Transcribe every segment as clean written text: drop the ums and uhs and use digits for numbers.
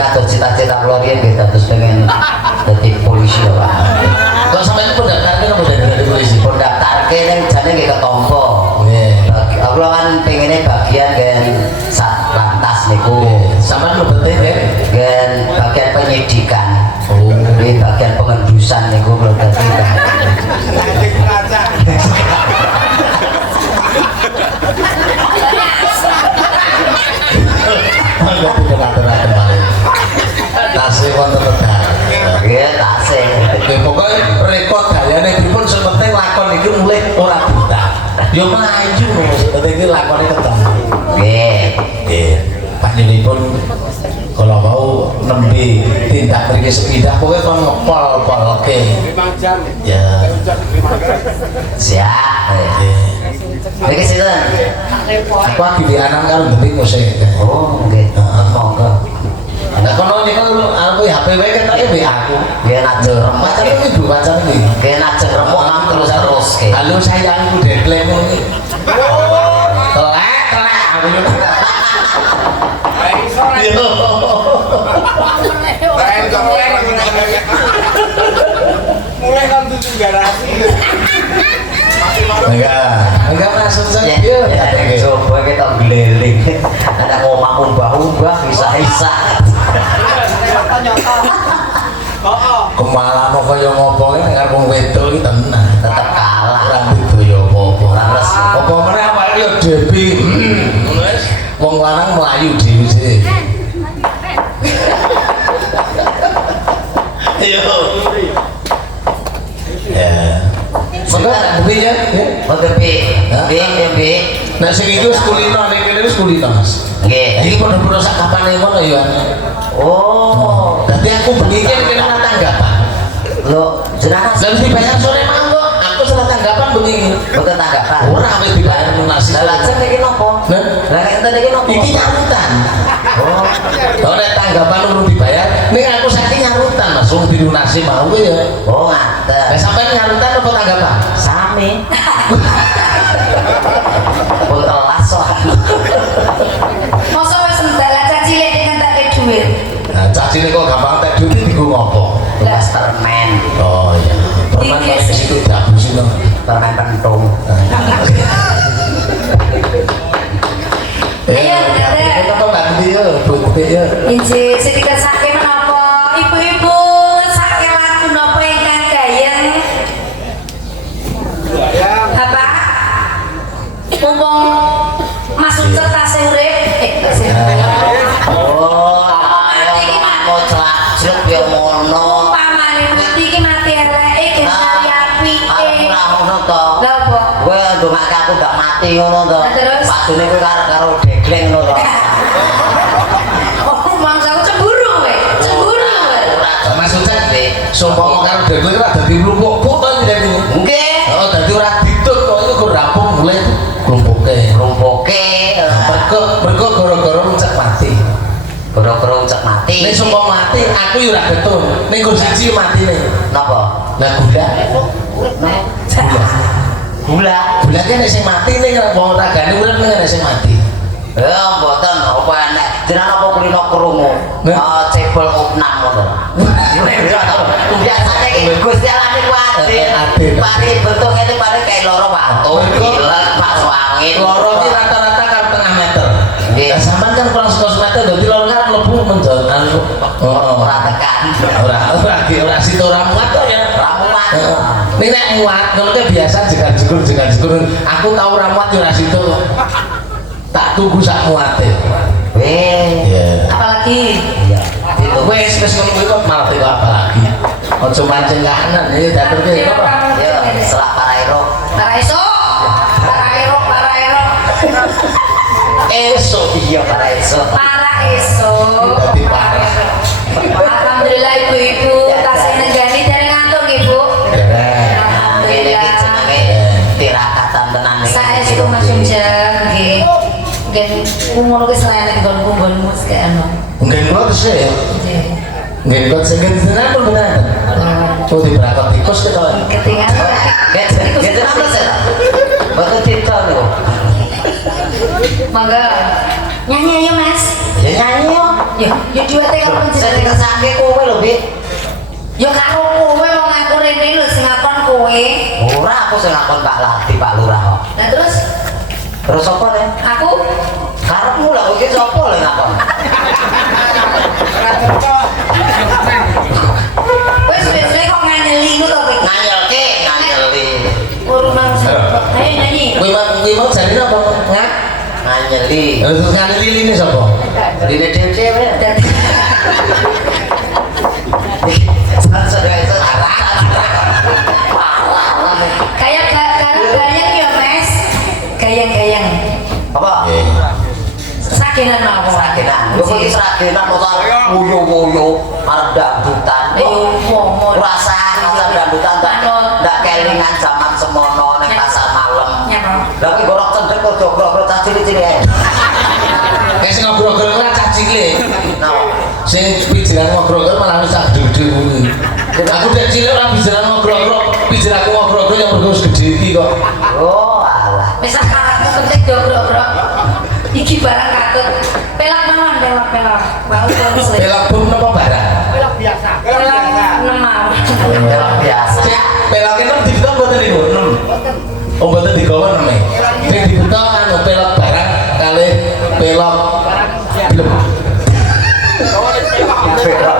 kados cita-cita kula riyen nggih dados pengen dadi polisi lho Pak. Kok sampeyan pendaftarke napa dadi polisi? Pendaftarke ning jane nggih ketompo. Nggih. Kula kan pengene bagian gen Satlantas niku. Sampeyan lebete nggih Gen bagian penyidikan. Oh, Nggih bagian pengendusan niku kula dadi. nggak pendaftaran malih. Tasih wonten tegal. Nggih tasih. Oke, pokoknya rekod gayane dipun sing penting lakon iki mulih ora buta. Yo maju maksudnya iki lakone ketemu. Nggih. Nggih. Panjenenganipun kalau mau nembe tindak mriki sepidah pokoknya kon ngepol-polke. 5 jam. Ya. Siap. Nggih. Niki sinten? Aku lagi di anak karo ngetik musik. Oh, nggih. Monggo. Nah, kono nyekel aku HP wae ketoke mbek aku. Nggih najeng remuk. Macam iki Bu, macam iki. Nggih najeng remuk nang terus-terus nggih. Halo sayangku deklemu iki. Telek aku. Yo. Mulai kan tujuh garasi. Enggak maksud saya. Ya, coba kita geliling. Ada ngomong umbah-umbah bisa-bisa. Kemalan kok kaya ngopo iki karo wong wedok iki tenan. Tetep kalah. Ora didaya apa-apa. Terus Apa meneh awake yo Debi. Ngono wis. Wong lanang mlayu dhewe sih. Ayo. Ya. Monggo Debi ya. Monggo Bi. Bi. Nek sing iki wis kulino ning kene wis kulino Mas. Nggih. Iki padha-padha sak kapane ngono ya. Oh, Dadi aku bengi iki kene ana tanggapan. lo jenengan Lah mesti bayar sore manggo. Aku salah tanggapan bengi. boten tanggapan. Ora wis dibayar lunasi. Lah lajeng niki napa? Lah, Lah enten niki napa? iki nyarutan. Oh, Kalau nek tanggapan urung dibayar, ning aku saiki nyarutan Mas, wong dilunasi mau ya. oh Lah ngaten. sampean nyarutan apa tanggapan? Sami. Pun telas soalnya. Masa wis entek lah caci cilik dengan tak ada duit. Nah, cacine kok gampang tek duit dienggo ngopo? Tugas permen. Oh iya. Permen Iki kok situ dihapusin to. Permen pentung. Ayo, Dede. Kita kok nggak gede ya, putih ya. Inji sedikit sake menapa? Ibu-ibu sake laku napa ingkang gayeng? Apa? Mumpung masuk tasih urip. Oh, ayo kamu celak-celak ya ngono. Umpamane mati iki mati eleke gen kari apike. Aku ora ngono to. Lha apa? Kowe ndongake aku gak mati ngono to. Nah, terus? Padune kowe karo degleng ngono to. Oh, mangsa cemburu kowe. Cemburu kowe. Maksudnya, sombong karo dhewe ora dadi mlumpuk to iki. Nggih. Oh, dadi ora ditut kok iku kok rampung mulai klumpuke. Rumpoke. Mergo gara-gara mencek mati. Goro-goro cek mati. Nek sombong mati, aku yo ora getun. Ning go siji matine. Napa? Lah gula. Gula. Gula ki nek sing mati ning wong ragane urip ning nek sing mati. Ya mboten apa enek. Jenengan apa kulino krungu? Cebol opnam ngono. Biasane iki Gusti Allah niku adil. Pari bentuk ngene pari kayak loro watu. Gila pas angin. Loro ki rata-rata kan tengah meter. Nggih. Lah sampean kan kurang 100 meter dadi loro kan mlebu menjonan. Ora tekan. Ora situ ora muat kok ya. Ramuan. Nek nek muat ngono ki biasa jegan-jegur. Aku tau ora muat yo ora situ. Tak tunggu sak muate. Weh. Iya. Apalagi Iya. Itu Wes ngono kuwi kok malah teko apa lagi. Aja mancing kanan iki daterke apa? ya selak parairo. para esok. Esok Iya paraiso. Para esok. dadi parah. Alhamdulillah ibu-ibu tasih nenggani dari ngantuk ibu. Nah, ini iki jenenge tirakatan tenan iki. Saestu Mas Yunjang nggih. Nggih umur wis layak nggon-nggonmu sekene. Nggih kula terus ya. Nggih. Nggih kula sing tenan pun benar. Oh di berangkat tikus kita. Ketinggalan. Gitu apa sih? Betul titel niku. Mangga. Nyanyi ayo Mas. Ya nyanyi yo. Ya duwite karo Sing jenenge. kesake kowe lho, Bi. Ya karo kowe wong aku rene lho sing ngakon kowe. Ora aku sing ngakon Pak Lati, Pak Lurah kok. Nah terus Terus apa nih? aku Karepmu lah kowe iki sapa lho ngakon? wis kok nganyeli ngono to kowe. Nganyelke, nganyeli. Urunang. Ayo nyanyi. Kuwi mau jane apa? Nganyeli. Terus ngene liline sapa? Dine dhewe. Kayak gayang ya, Mas. Gayang-gayang. Apa? Sakenan apa? Sragenan. Lho kok iki sragenan motor wuyu-wuyu arep dangdutan. Ayo ngomong. Rasa dangdutan ndak kelingan zaman semono ning pasar malam. Nyapa? Lah kuwi gorok cendek kok jogro-jogro cah cilik-cilik ae. Nek sing ngobrol-ngobrol lah cah cilik. Nah, Sing pijiran ngobrol-ngobrol malah wis tak gede-gede kuwi. Aku dek cilik ora pijiran ngobrol-ngobrol, pijiranku ngobrol-ngobrol yang mergo wis gede iki kok. oh alah. Wis aku penting jogro-jogro. Iki barang katut. Pelak mawon, pelak. Mau konslet. Pelak bom napa barang? Pelak biasa. Pelak nemar. Ya biasa. Pelake nem dibuka mboten niku? Nem. Oh mboten digawa nem. Sing dibuka anu pelak barang kali pelak film. Pelak.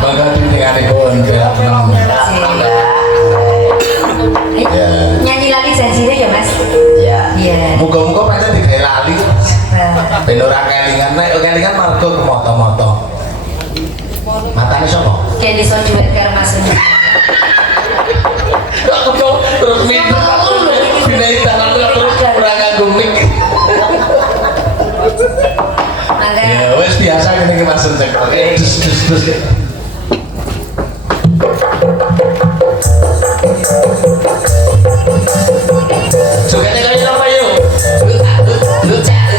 Bangga ditingane kon pelak nem. Ya. Nyanyi lagi janjinya ya, Mas. Ya. Iya. Muga-muga pancen digawe lali. Ben ora kelingan, nek kelingan margo kemoto-moto. Matane sapa? Kayak iso duet karo Mas Rudi. Aku kok terus minta pindahin tangan terus ora nganggo mic. Mangga. Ya wis biasa ngene iki Mas Cek. Oke, dus. Jogetnya kali apa yuk? Lu cari.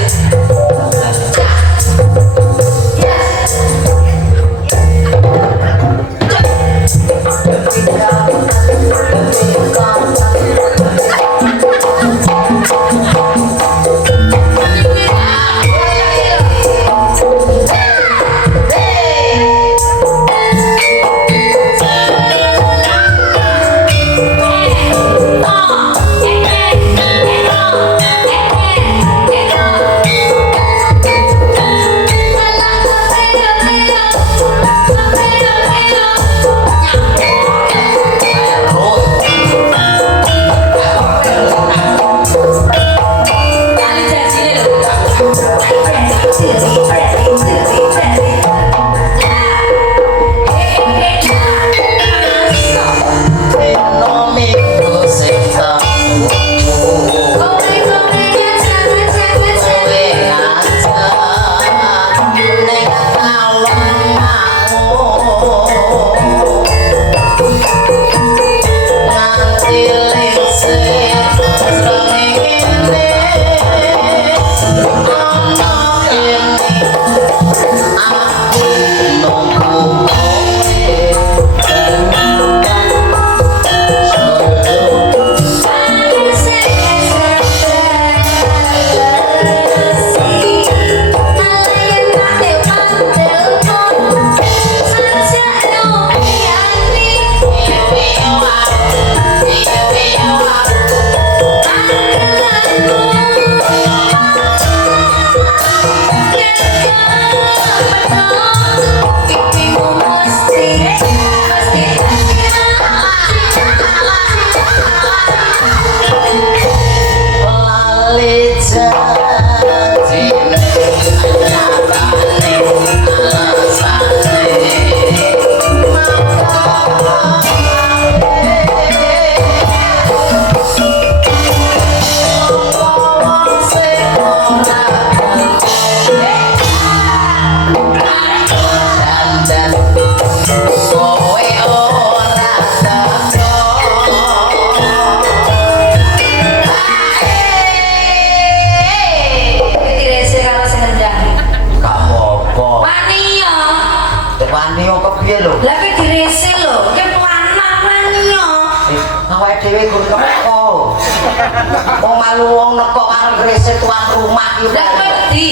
Wong malu wong nekok karo gresik tuan rumah iki. Lah kowe wedi.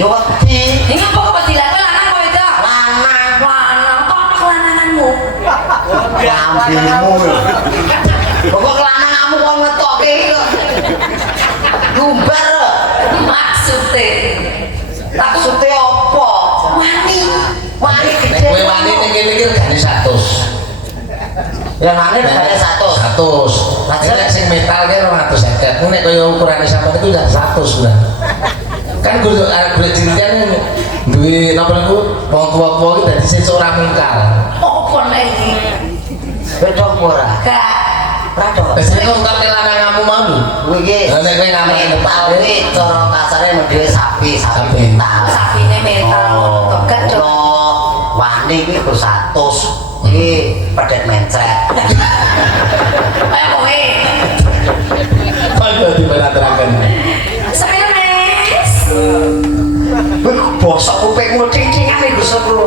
Ya wedi. Ini apa kok wedi? Lah kowe lanang kowe wedok Lanang kok kelananganmu. Lambimu. Pokok lananganmu kok ngetoke iki kok. Gumbar. Maksudnya apa? Wani. Wani Nek gede. kowe wani ning kene iki regane 100. Yang mana regane 100. 100. Nek sing metal ki 250. Nek kaya ukurane sampean iku ya 100 lah. Kan kudu arep golek cirian duwe napa niku wong tuwa-tuwa iki dadi sesuk ora mungkal. Apa nek iki? Beda apa ora? Gak. Rado. Wis nek kok lananganmu mau. Kuwi iki. Lah nek kowe ngamuk metal iki cara kasare dhewe sapi metal. Sapine metal kok gak cok. Kalau wani iki ku 100. Iki pedet mencret. Ayo kowe. Kalau diperhatikan. Semenes. Bosok kupingmu cing-cingan iki Gusti kula.